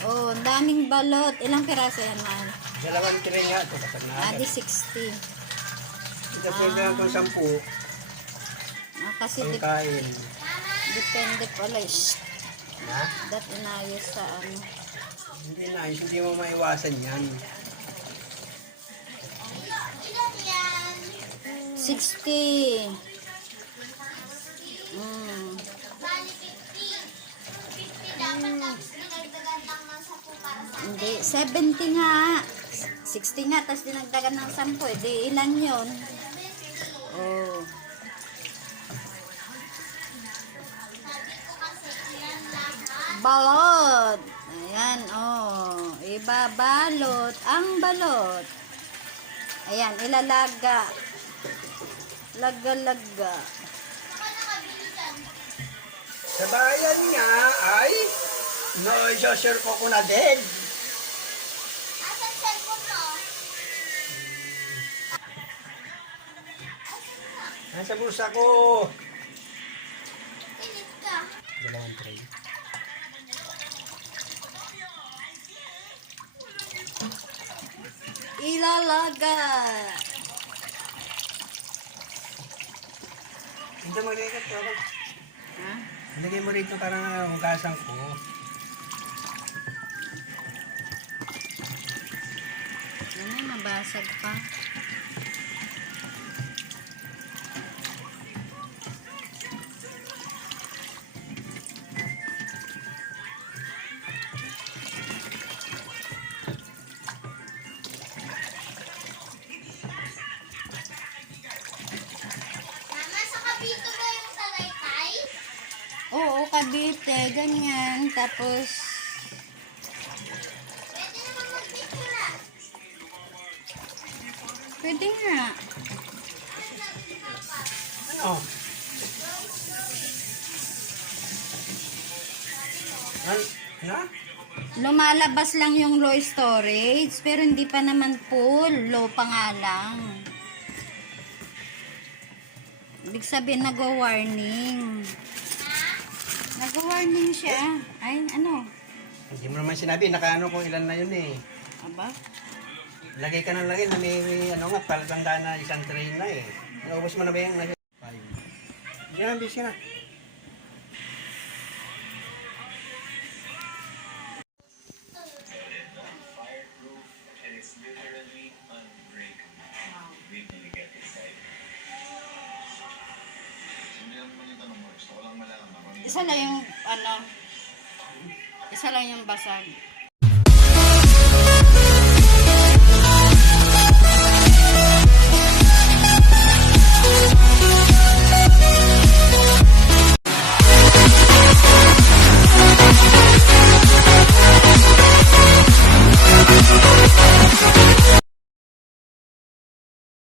Oh, ang daming balot. Ilang piraso yan, mahal? Dalawang tray nga ito. Kapag na. Di 60. Ito pwede lang kung 10. Kasi Ang kain. depende pala. Ha? Dat inayos sa ano. Hindi na. Hindi mo maiwasan yan. 60. Hindi, 70 nga. 60 nga, tapos dinagdagan ng 10. Di ilan yun? Oh. Balot. Ayan, oh. Ibabalot ang balot. Ayan, ilalaga. Laga-laga. Sa bayan niya ay no, i-share ko na din. Asan cellphone mo? Nasa bulsa ko. Pilit ka. Dalawang tray. Ilalaga. Hindi mo ligat ko. Ha? Ilagay mo rito parang hugasan ko. Yan ay, mabasag pa. Mama, sa Cavite ba yung Tagaytay? Oo, Cavite, ganyan. Tapos, Pwede naman mag-picture. pwede nga. Ano? Na? Lumalabas lang yung low storage, pero hindi pa naman full. Low pa nga lang. Ibig sabihin, nag-warning. Nag-warning siya. Ay, ano? Hindi mo naman sinabi, nakaano kung ilan na yun eh. Aba? Lagay ka ng lagay na may ano nga, talagang na isang tray na eh. Naubos mo na ba yung lagay? 5. Diyan, busy na. Isa lang yung, ano, isa lang yung basag.